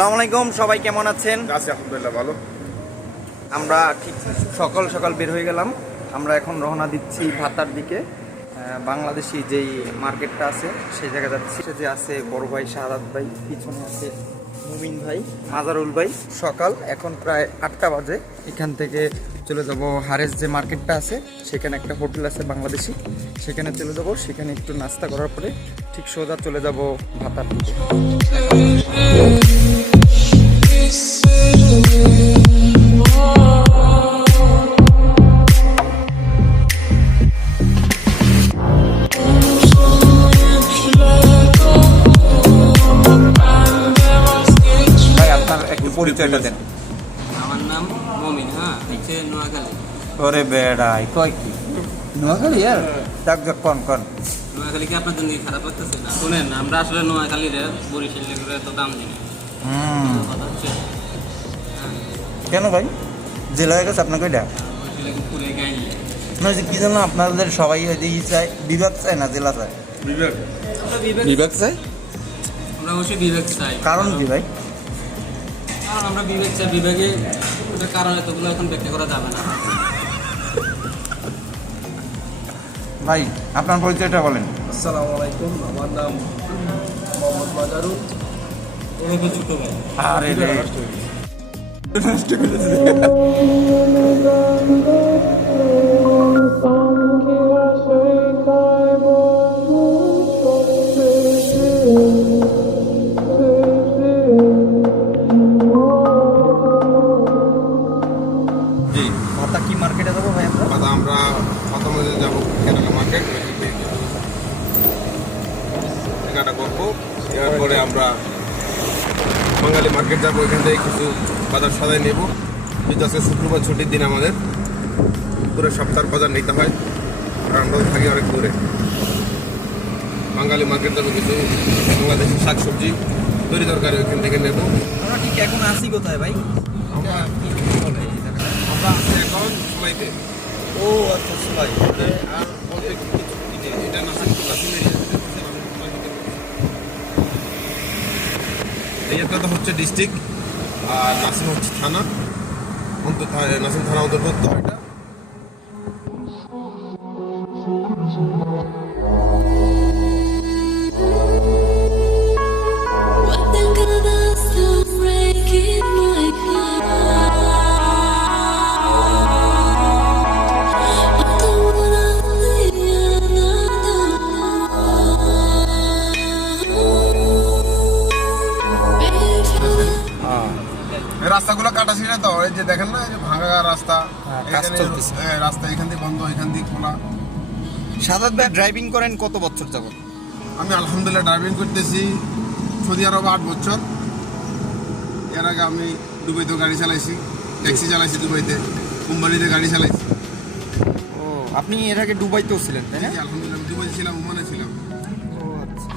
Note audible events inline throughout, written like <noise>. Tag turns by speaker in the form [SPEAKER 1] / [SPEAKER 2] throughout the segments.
[SPEAKER 1] সালাম আলাইকুম সবাই কেমন আছেন?
[SPEAKER 2] আছি আলহামদুলিল্লাহ ভালো।
[SPEAKER 1] আমরা ঠিক সকাল সকাল বের হয়ে গেলাম। আমরা এখন রওনা দিচ্ছি ভাতার দিকে। বাংলাদেশি যেই মার্কেটটা আছে সেই জায়গা যাচ্ছি। সে যে আছে বড় ভাই শাহাদ ভাই পিছনে আছে মুমিন ভাই। মাজারুল ভাই, সকাল এখন প্রায় আটটা বাজে। এখান থেকে চলে যাব হারেস যে মার্কেটটা আছে, সেখানে একটা হোটেল আছে বাংলাদেশি। সেখানে চলে যাব, সেখানে একটু নাস্তা করার পরে ঠিক সোজা চলে যাব ভাতার দিকে। পরিচয়টা দেন।
[SPEAKER 3] আমার নাম মমিন হ্যাঁ হচ্ছে নোয়াখালী।
[SPEAKER 1] ওরে বেড়াই কয় কি? নোয়াখালী আর যাক যাক কন কন।
[SPEAKER 3] নোয়াখালী কি আপনার জন্য খারাপ লাগতেছে না? শুনেন আমরা আসলে নোয়াখালীর বরিশাল করে এত দাম দিই
[SPEAKER 1] হুম। কেন ভাই? জেলা হয়ে গেছে আপনাকে এটা?
[SPEAKER 3] বরিশালে পুরে গাইনি
[SPEAKER 1] না যে কি জানো আপনাদের সবাই ওই যে ই চায় বিভাগ চায় না জেলা চায়?
[SPEAKER 2] বিবেক
[SPEAKER 1] বিভাগ চায়?
[SPEAKER 3] আমরা অবশ্যই বিবেক চাই।
[SPEAKER 1] কারণ কি ভাই?
[SPEAKER 3] কারণ আমরা বিবেক চাই বিবেকে ওটার কারণ এতগুলো এখন ব্যাখ্যা করা যাবে না।
[SPEAKER 1] ভাই আপনার পরিচয়টা বলেন।
[SPEAKER 4] আসসালামু আলাইকুম আমার নাম মোহাম্মদ মাজারুল
[SPEAKER 3] ওরকম ছোটো ভাই।
[SPEAKER 1] আরে রে।
[SPEAKER 2] জি <laughs> <laughs> এখান থেকে কিছু বাজার সদাই নেব। যেহেতু আজকে শুক্রবার ছুটির দিন আমাদের। পুরো সপ্তাহের বাজার নিতে হয়। আর আমরা থাকি অনেক দূরে। বাঙালি মার্কেট থেকে কিছু বাংলাদেশি শাকসবজি তৈরি তরকারি ওইখান থেকে নেব।
[SPEAKER 1] আমরা ঠিক এখন আসি কোথায় ভাই?
[SPEAKER 2] আমরা আছি এখন সবাইতে
[SPEAKER 1] ও আচ্ছা
[SPEAKER 2] আর বলতে এটা এই একটা তো হচ্ছে ডিস্ট্রিক্ট আর নাসিম হচ্ছে থানা অন্তর নাসিম থানা অন্তর্গত। এটা কাটা তো এই যে দেখেন না যে ভাঙা রাস্তা
[SPEAKER 1] হ্যাঁ,
[SPEAKER 2] রাস্তা এখান দিয়ে বন্ধ এখান দিয়ে খোলা।
[SPEAKER 1] সাদাত ভাই ড্রাইভিং করেন কত বছর যাবত
[SPEAKER 2] আমি আলহামদুলিল্লাহ ড্রাইভিং করতেছি সৌদি আরব আট বছর। এর আগে আমি দুবাইতে গাড়ি চালাইছি ট্যাক্সি চালাইছি দুবাইতে কোম্পানিতে গাড়ি চালাইছি।
[SPEAKER 1] ও আপনি এর আগে দুবাইতেও ছিলেন তাই না?
[SPEAKER 2] আলহামদুলিল্লাহ দুবাইতে ছিলাম ওমানে ছিলাম।
[SPEAKER 1] ও আচ্ছা।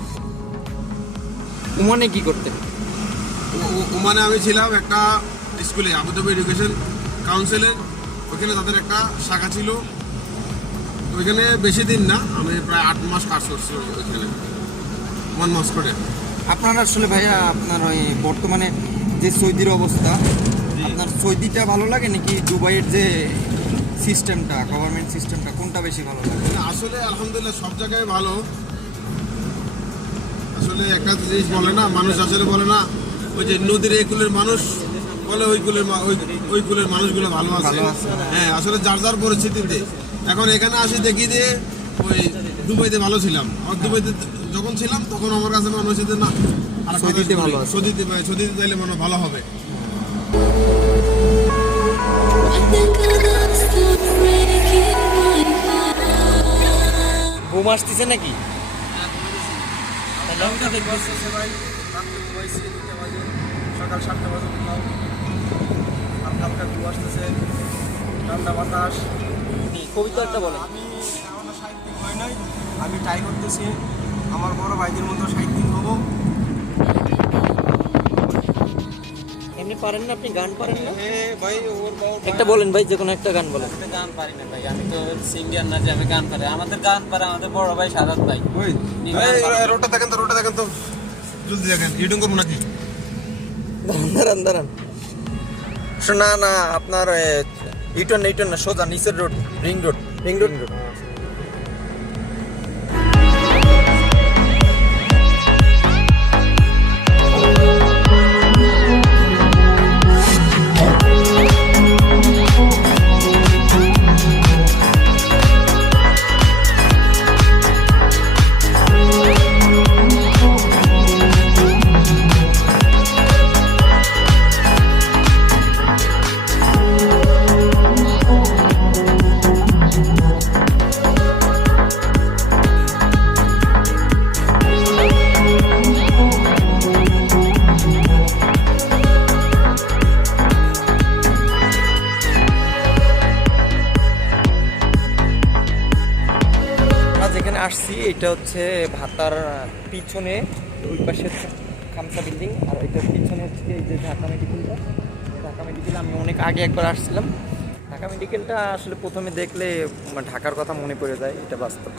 [SPEAKER 1] ওমানে কি
[SPEAKER 2] ও- ওমানে আমি ছিলাম একটা স্কুলে আবুধাবি এডুকেশন কাউন্সিলের ওইখানে তাদের একটা শাখা ছিল। ওইখানে বেশি দিন না আমি প্রায় আট মাস কাজ করছি ওইখানে ওয়ান মাস করে।
[SPEAKER 1] আপনার আসলে ভাইয়া আপনার ওই বর্তমানে যে সৌদির অবস্থা আপনার সৌদিটা ভালো লাগে নাকি দুবাইয়ের যে সিস্টেমটা গভর্নমেন্ট সিস্টেমটা কোনটা বেশি ভালো লাগে?
[SPEAKER 2] মানে আসলে আলহামদুলিল্লাহ সব জায়গায় ভালো। আসলে একটা জিনিস বলে না মানুষ আসলে বলে না ওই যে নদীর এই কুলের মানুষ বলে ওই কুলের ওই ওই কুলের মানুষগুলো ভালো আছে।
[SPEAKER 1] ভালো আছে।
[SPEAKER 2] হ্যাঁ আসলে যার যার পরিস্থিতিতে। এখন এখানে আসি দেখি যে ওই দুবাইতে ভালো ছিলাম। আর দুবাইতে যখন ছিলাম তখন আমার কাছে মনে হয়েছে যে না আর
[SPEAKER 1] সৌদিতে ভালো।
[SPEAKER 2] সৌদিতে সৌদিতে চাইলে মনে ভালো হবে?
[SPEAKER 1] ঘুম আসতেছে নাকি?
[SPEAKER 4] সকাল সাতটা বাজে হালকা ধু আসতেছে ঠান্ডা বাতাস।
[SPEAKER 1] কবিতা একটা বলেন
[SPEAKER 4] আমি এখনও সাহিত্যিক হয় নাই আমি ট্রাই করতেছি আমার বড় ভাইদের মতো সাহিত্যিক হব।
[SPEAKER 1] এমনি পারেন না আপনি গান পারেন না?
[SPEAKER 4] ভাই ওর
[SPEAKER 1] একটা বলেন ভাই যে কোনো একটা গান বলেন।
[SPEAKER 3] আমি গান পারি না ভাই আমি তো সিঙ্গার না যে আমি গান পারি। আমাদের গান পারে আমাদের বড় ভাই সারাত ভাই।
[SPEAKER 2] ওই
[SPEAKER 3] নি।
[SPEAKER 2] রোডটা দেখেন তো রোডটা দেখেন তো। জলদি দেখেন ইউটিউব করব নাকি?
[SPEAKER 1] দাঁড়ান দাঁড়ান। না না আপনার ইটন ইটন না সোজা নিচের road ring road. Ring road road. এটা হচ্ছে ভাতার পিছনে ওই পাশে খামসা বিল্ডিং আর ওইটার পিছনে হচ্ছে এই যে ঢাকা মেডিকেলটা ঢাকা মেডিকেল আমি অনেক আগে একবার আসছিলাম। ঢাকা মেডিকেলটা আসলে প্রথমে দেখলে ঢাকার কথা মনে পড়ে যায় এটা বাস্তব।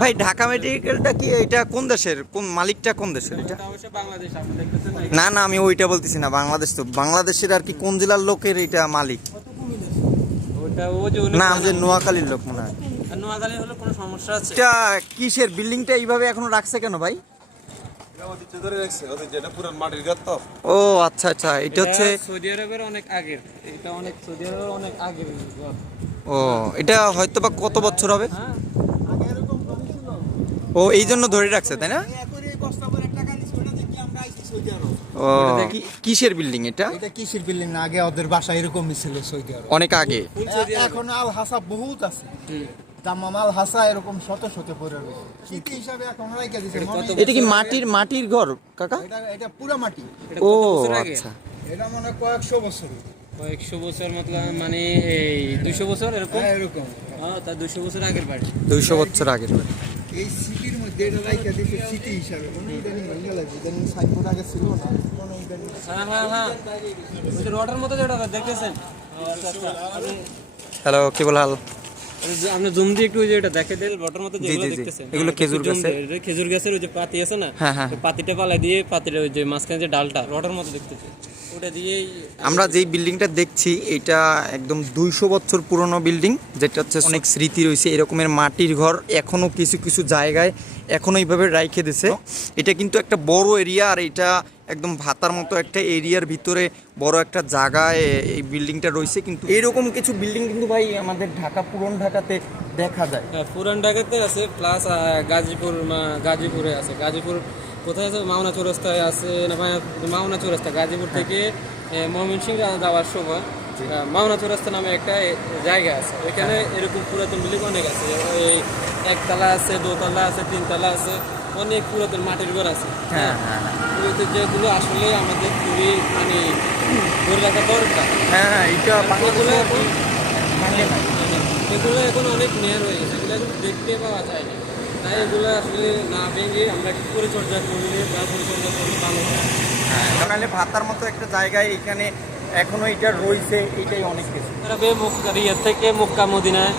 [SPEAKER 1] ভাই ঢাকা মেডিকেলটা কি এটা কোন দেশের? কোন মালিকটা কোন দেশের এটা?
[SPEAKER 3] অবশ্য বাংলাদেশ আপনি দেখতেছেন
[SPEAKER 1] না না আমি ওইটা বলতেছি না বাংলাদেশ তো। বাংলাদেশের আর কি কোন জেলার লোকের এটা মালিক?
[SPEAKER 3] ওটা ও যে
[SPEAKER 1] না আমাদের নোয়াখালীর লোক মনে হয়।
[SPEAKER 3] নোয়াখালী হলে কোনো সমস্যা আছে?
[SPEAKER 1] এটা কিসের বিল্ডিংটা এইভাবে এখনও রাখছে কেন ভাই?
[SPEAKER 2] যেটা পুরান মাটির ঘর তো।
[SPEAKER 1] ও আচ্ছা আচ্ছা এটা হচ্ছে
[SPEAKER 3] সৌদি আরবের অনেক আগের। এটা অনেক সৌদি আরবের অনেক আগের
[SPEAKER 1] ও এটা হয়তো বা কত বছর হবে?
[SPEAKER 3] হ্যাঁ।
[SPEAKER 1] ও এই জন্য ধরে রাখছে তাই না? ও কিসের বিল্ডিং এটা?
[SPEAKER 5] এটা কিসের বিল্ডিং না? আগে ওদের বাসা এরকমই ছিল সৌদি আরব।
[SPEAKER 1] অনেক আগে।
[SPEAKER 5] এখন আল হাসা বহুত আছে। তামাম হাসা এরকম শত শত পরে রয়েছে। স্মৃতি হিসাবে এখন রাইখা দিছে?
[SPEAKER 1] এটা কি মাটির মাটির ঘর কাকা?
[SPEAKER 5] এটা এটা পুরো মাটি।
[SPEAKER 1] ও? আচ্ছা।
[SPEAKER 5] এটা মনে হয় কয়েকশো বছর।
[SPEAKER 3] কয়েকশো বছর মতলব মানে এই দুইশো বছর এরকম?
[SPEAKER 5] হ্যাঁ এরকম।
[SPEAKER 3] হ্যাঁ তা দুইশো বছর আগের বাড়ি।
[SPEAKER 1] দুইশো বছর আগের বাড়ি।
[SPEAKER 5] এই সিটির মধ্যে এটা রাইখা দিছে স্মৃতি হিসাবে। মানে ইদানিং ভেঙে লাগছে ইদানিং সাইনবোর্ড আগে ছিল না
[SPEAKER 3] হ্যাঁ হ্যাঁ হ্যাঁ। রডের মতো যেটা দেখতেছেন?
[SPEAKER 1] হ্যালো কি বল হাল
[SPEAKER 3] আপনি জুম দিয়ে একটু ওই যে এটা দেখে দেন রডের মতো যেগুলো। দেখতেছেন
[SPEAKER 1] এগুলো
[SPEAKER 3] হ্যাঁ,
[SPEAKER 1] খেজুর গাছের?
[SPEAKER 3] খেজুর গাছের ওই যে পাতি আছে না
[SPEAKER 1] হ্যাঁ, হ্যাঁ,
[SPEAKER 3] ওই পাতিটা পালা দিয়ে পাতিটা ওই যে মাঝখানে যে ডালটা রটার মতো দেখতেছে দিয়েই
[SPEAKER 1] আমরা যেই বিল্ডিংটা দেখছি এটা একদম দুইশো বছর পুরনো বিল্ডিং যেটা হচ্ছে অনেক স্মৃতি রয়েছে। এরকমের মাটির ঘর এখনও কিছু কিছু জায়গায় এখনও এইভাবে রাইখে দিছে এটা কিন্তু একটা বড় এরিয়া আর এটা একদম ভাতার মতো একটা এরিয়ার ভিতরে বড় একটা জায়গায় এই বিল্ডিংটা রয়েছে। কিন্তু এরকম কিছু বিল্ডিং কিন্তু ভাই আমাদের ঢাকা পুরন ঢাকাতে দেখা যায়।
[SPEAKER 3] হ্যাঁ, পুরান ঢাকাতে আছে প্লাস গাজীপুর গাজীপুরে আছে। গাজীপুর কোথায় আছে মাওনা চৌরাস্তায় আছে না মাওনা চৌরাস্তা গাজীপুর থেকে ময়মনসিংহ যাওয়ার সময় মাওনা চৌরাস্তা নামে একটা জায়গা আছে। ওইখানে এরকম পুরাতন বিল্ডিং অনেক আছে। এই একতলা আছে দোতলা আছে তিনতলা আছে অনেক পুরাতন মাটির ঘর আছে।
[SPEAKER 1] হ্যাঁ হ্যাঁ? হ্যাঁ।
[SPEAKER 3] যেগুলো আসলে আমাদের খুবই মানে ধরে রাখা দরকার।
[SPEAKER 1] হ্যাঁ হ্যাঁ এটা
[SPEAKER 3] এগুলো এখন অনেক মেয়ার হয়ে গেছে। এগুলো দেখতে পাওয়া যায় না। তাই এগুলো আসলে না ভেঙে আমরা একটু পরিচর্যা করলে বা পরিচর্যা করলে ভালো হয়।
[SPEAKER 1] নাহলে ভাতার মতো একটা জায়গায় এখানে এখনও এটা রয়েছে এটাই অনেক কিছু
[SPEAKER 3] তারা বে মক্কা ইয়ের থেকে মক্কা মদিনায়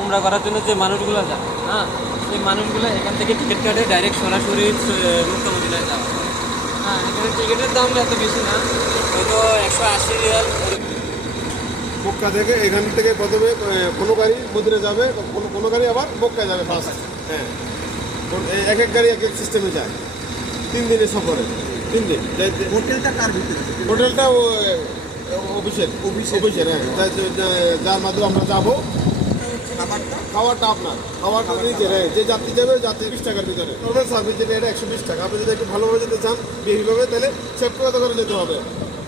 [SPEAKER 3] উমরা করার জন্য যে মানুষগুলো যায় হ্যাঁ সেই মানুষগুলো এখান থেকে টিকিট কাটে ডাইরেক্ট সরাসরি মক্কা মদিনায় যাওয়া হ্যাঁ। এখানে টিকিটের দাম এত বেশি না হয়তো একশো আশি রিয়াল।
[SPEAKER 2] মক্কা থেকে এখান থেকে প্রথমে কোনো গাড়ি মদিনে যাবে কোনো কোনো গাড়ি আবার মক্কায় যাবে ফার্স্ট হ্যাঁ। এক এক গাড়ি এক এক সিস্টেমে যায়। তিন দিনের সফরে। তিন দিন।
[SPEAKER 5] হোটেলটা কার ভিতরে?
[SPEAKER 2] হোটেলটা ও অফিসের। অফিসের। হ্যাঁ। যার মাধ্যমে আমরা যাব। খাওয়াটা আপনার। খাওয়াটা নিজের হ্যাঁ। যে যাত্রী যাবে যাত্রী বিশ টাকার ভিতরে। নর্মাল সার্ভিস যেটা এটা একশো বিশ টাকা। আপনি যদি একটু ভালোভাবে যেতে চান বিহেভিভাবে তাহলে সেফকো কত করে যেতে হবে।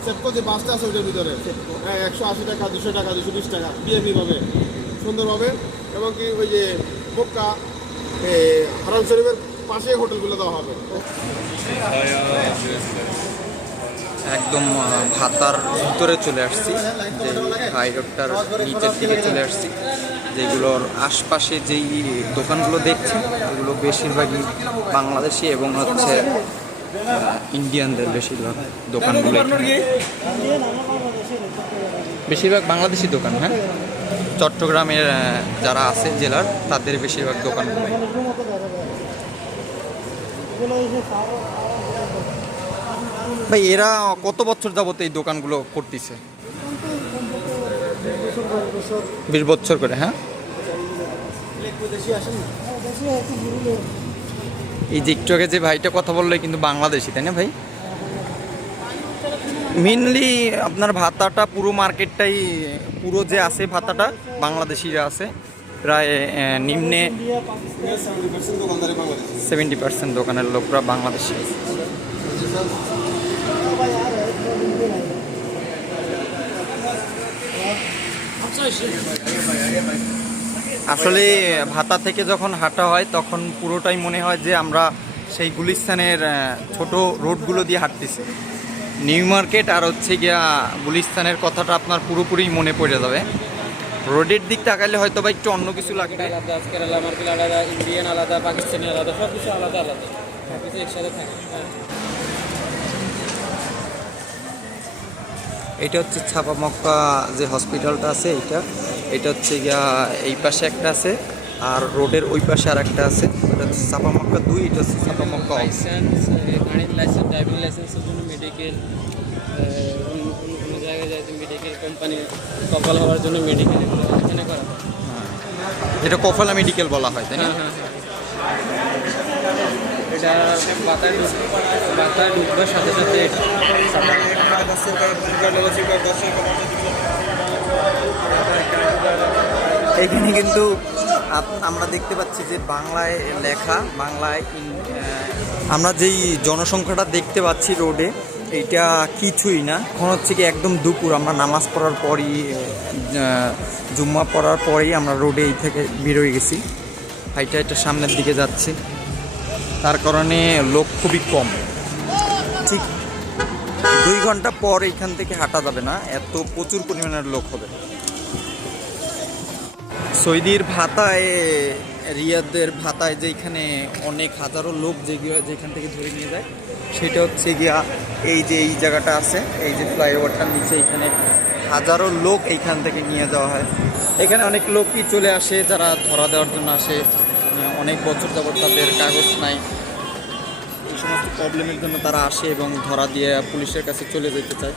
[SPEAKER 2] সেফকো যে বাসটা আছে ওটার ভিতরে। হ্যাঁ একশো আশি টাকা দুশো টাকা দুশো বিশ টাকা বিএফিভাবে সুন্দরভাবে। এবং কি ওই যে এ, হারাম শরীফের পাশে হোটেলগুলো দেওয়া হবে।
[SPEAKER 1] একদম ভাতার ভিতরে চলে আসছি, যে হাই রোডটার নিচের দিকে চলে আসছি, যেগুলোর আশপাশে যেই দোকানগুলো দেখছেন ওগুলো বেশিরভাগই বাংলাদেশি এবং হচ্ছে ইন্ডিয়ানদের বেশিরভাগ দোকানগুলো বেশিরভাগ বাংলাদেশি দোকান হ্যাঁ? চট্টগ্রামের যারা আছে জেলার, তাদের বেশিরভাগ দোকানগুলো ভাই, এরা কত বছর যাবত এই দোকানগুলো করতেছে? বিশ বছর করে হ্যাঁ? এই আগে যে ভাইটা কথা বলল কিন্তু বাংলাদেশি, তাই না ভাই? মেনলি আপনার ভাতাটা পুরো মার্কেটটাই, পুরো যে আছে ভাতাটা বাংলাদেশিরা আছে। প্রায় নিম্নে সেভেন্টি পার্সেন্ট দোকানের লোকরা বাংলাদেশি আসলে ভাতা থেকে যখন হাঁটা হয়, তখন পুরোটাই মনে হয় যে আমরা সেই গুলিস্তানের ছোট রোডগুলো দিয়ে হাঁটতেছি। নিউ মার্কেট আর হচ্ছে গিয়া গুলিস্তানের কথাটা আপনার পুরোপুরি মনে পড়ে যাবে। রোডের দিক তাকাইলে হয়তো বা একটু অন্য কিছু লাগবে।
[SPEAKER 3] আলাদা কেরালা মার্কেট আলাদা ইন্ডিয়ান আলাদা পাকিস্তানি আলাদা সব কিছু আলাদা আলাদা। সব কিছু একসাথে থাকে হ্যাঁ।
[SPEAKER 1] এটা হচ্ছে ছাপামক্কা যে হসপিটালটা আছে এইটা। এটা হচ্ছে গিয়া এই পাশে একটা আছে। আর রোডের ওই পাশে আর একটা আছে এটা হচ্ছে ছাপামক্কা দুই এটা হচ্ছে ছাপামক্কা এক।
[SPEAKER 3] লাইসেন্স গাড়ির লাইসেন্স ড্রাইভিং লাইসেন্সের জন্য মেডিকেল কোনো জায়গায় যাইতে মেডিকেল কোম্পানি কপাল হওয়ার জন্য মেডিকেল এগুলো এখানে করা এটা
[SPEAKER 1] যেটা কফলা মেডিকেল বলা হয় তাই না?
[SPEAKER 3] হ্যাঁ হ্যাঁ এটা বাতায় বাতায় ঢুকবার সাথে সাথে
[SPEAKER 1] এখানে কিন্তু আমরা দেখতে পাচ্ছি যে বাংলায় লেখা, বাংলায় আমরা যেই জনসংখ্যাটা দেখতে পাচ্ছি রোডে এটা কিছুই না। এখন হচ্ছে কি একদম দুপুর, আমরা নামাজ পড়ার পরই জুম্মা পড়ার পরেই আমরা রোডে এই থেকে বেরোয় গেছি। হাইটা এটা সামনের দিকে যাচ্ছে। তার কারণে লোক খুবই কম। ঠিক দুই ঘণ্টা পর এইখান থেকে হাঁটা যাবে না, এত প্রচুর পরিমাণের লোক হবে। সৌদির ভাতায়, রিয়াদের ভাতায় যেখানে অনেক হাজারো লোক যে যেখান থেকে ধরে নিয়ে যায়, সেটা হচ্ছে গিয়া এই যে এই জায়গাটা আছে, এই যে ফ্লাইওভারটার নিচে এখানে হাজারো লোক এইখান থেকে নিয়ে যাওয়া হয়। এখানে অনেক লোকই চলে আসে, যারা ধরা দেওয়ার জন্য আসে। অনেক বছর যাবত তাদের কাগজ নাই। এই সমস্ত প্রবলেমের জন্য তারা আসে এবং ধরা দিয়ে পুলিশের কাছে চলে যেতে চায়।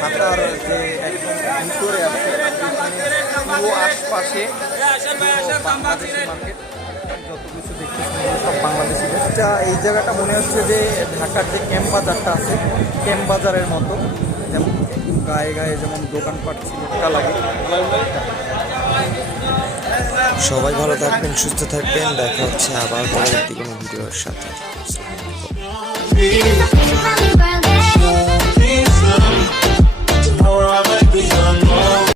[SPEAKER 1] ঢাকার যে একদম ভিতরে আছে পুরো আশপাশে বাংলাদেশি এই জায়গাটা মনে হচ্ছে যে ঢাকার যে ক্যাম্প বাজারটা আছে, ক্যাম্প বাজারের মতো। গায়ে গায়ে যেমন দোকানপাট ছিল লাগে।
[SPEAKER 6] সবাই ভালো থাকবেন সুস্থ থাকবেন। দেখা হচ্ছে আবার পরবর্তী কোনো ভিডিওর সাথে।